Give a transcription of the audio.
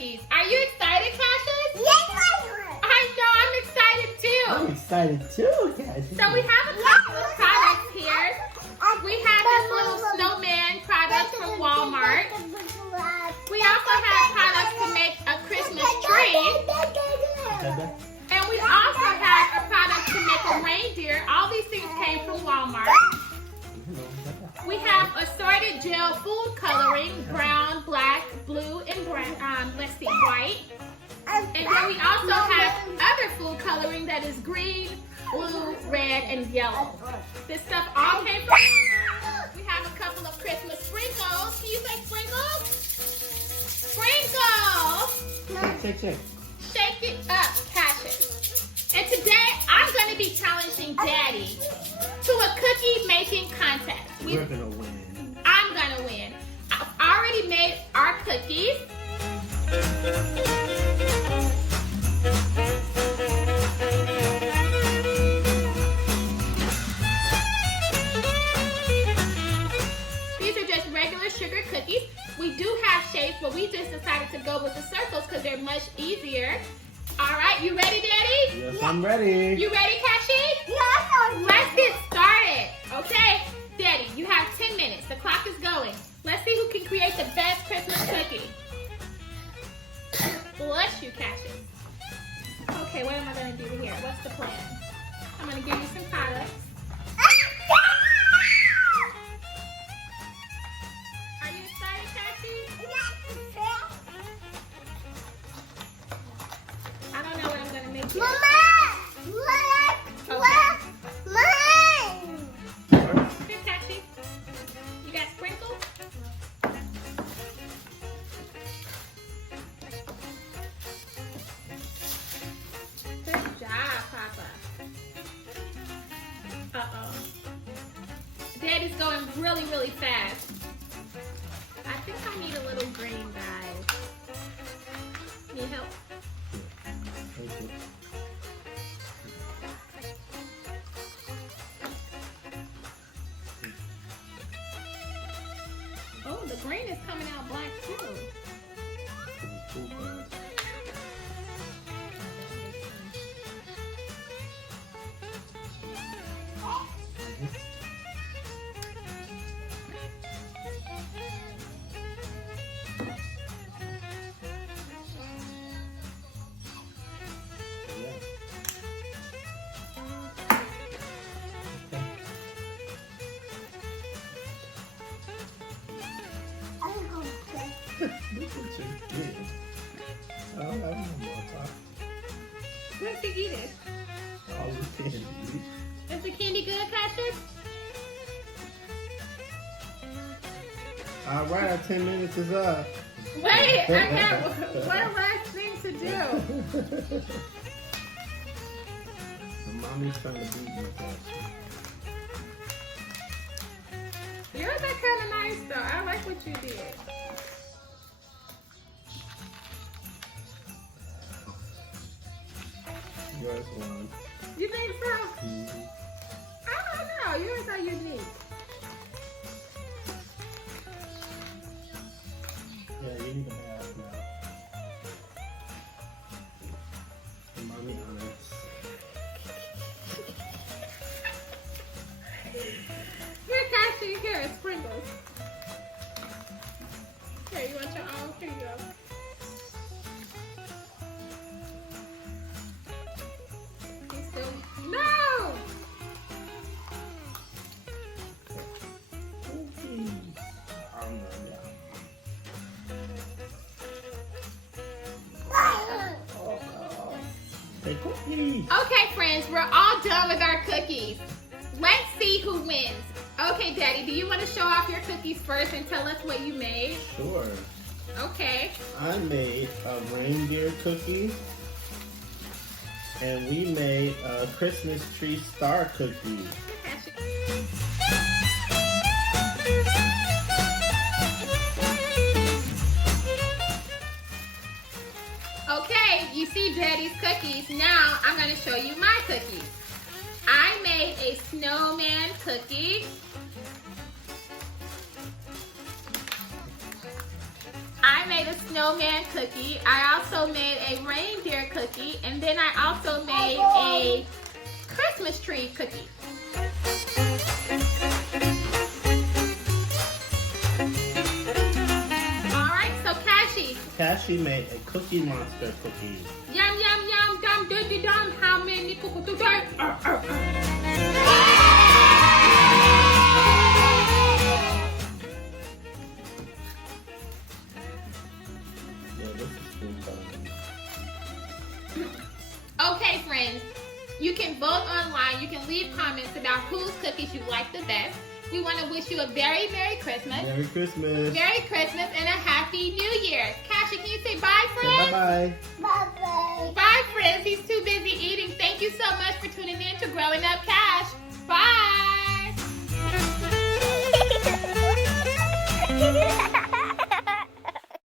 cookies. Are you excited, Kashy? Yes, I know, I'm excited too. I'm excited too, Kashy. So we have a couple of products here. We have this little snowman product from Walmart. We also have products to make a Christmas tree. And we also have a product to make a reindeer. All these things came from Walmart. We have assorted gel food coloring, brown, black, blue, and brown, white. And then we also have other food coloring that is green, blue, red, and yellow. This stuff all came from. We have a couple of Christmas sprinkles. Can you say sprinkles? Sprinkles! Check. Shake it up, Kashy. And today I'm going to be challenging Daddy to a cookie making contest. We're gonna win. I'm going to win. I've already made our cookies. These are just regular sugar cookies. We do have shapes, but we just decided to go with the circles because they're much easier. All right, you ready, Daddy? Yes, I'm ready. You ready, Kashy? Yes, Let's get started. Okay, Daddy, you have 10 minutes. The clock is going. Let's see who can create the best Christmas cookie. Bless you, Kashy. Okay, what am I going to do here? What's the plan? I'm going to give you some products. Are you excited, Kashy? I don't know what I'm going to make here. Here, Kashy. You got sprinkles? Good job, Papa. Uh-oh. Daddy's going really, really fast. I think I need a little green, guys. Need help? Thank you. Oh, the green is coming out black too. I don't have no more time. Let's eat it. All we can eat. Is the candy good, Kashy? All right, our 10 minutes is up. Wait, I have one last thing to do. The mommy's trying to beat me, Kashy. Yours are kind of nice though. I like what you did. Yours won. You think so? I don't know. Yours are unique. Yeah, you need a bath now. The mommy honors. Here, Kashy, here, sprinkles. Here, you want your own? Here you go. You still... No! Okay, friends, we're all done with our cookies. Let's see who wins. Okay, Daddy, do you want to show off your cookies first and tell us what you made? Sure. Okay. I made a reindeer cookie, and we made a Christmas tree star cookie. Okay, you see Daddy's cookies. Now I'm going to show you my cookies. I made a snowman cookie. I made a snowman cookie. I also made a reindeer cookie. And then I also made a Christmas tree cookie. Alright, so Kashy made a Cookie Monster cookie. Yum, yum, yum, dum, dum, dum. How many cookies today? Okay, friends, you can vote online. You can leave comments about whose cookies you like the best. We want to wish you a very Merry Christmas. Merry Christmas. Merry Christmas and a Happy New Year. Kashy, can you say bye, friends? Bye-bye. Bye-bye. Bye, friends. He's too busy eating. Thank you so much for tuning in to Growing Up Kashy.